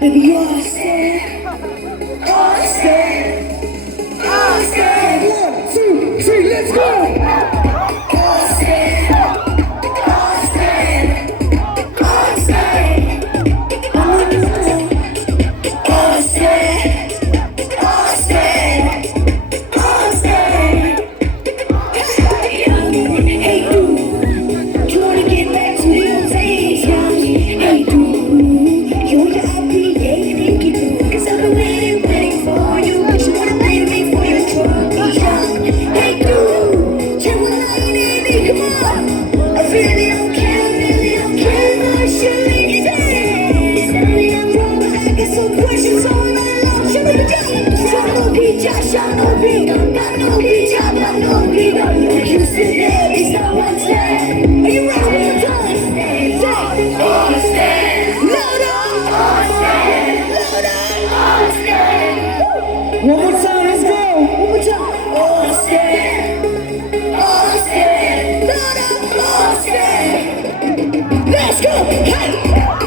Baby, all stay, all stay, all stay. 1, 2, 3, let's go. All stay, all stay, all stay. All stay, all stay, all stay. Hey, you wanna get back to the old days, young? Hey, you wanna appreciate, think you do? 'Cause I've been waiting for you. You wanna blame me for your troubles, young? Hey, check what I need, come on. I really don't care much, you need it. Tell me I'm wrong, but I got some questions on my love. Show me the game. Shall no be, got no be, job, got no be, got no be. You sit there, it's not one time. Are you ready to dance? All stand, load up, all stand, load up, all stand. One more time, let's go. One more time. All stand, load up, all stand. Let's go. Hey.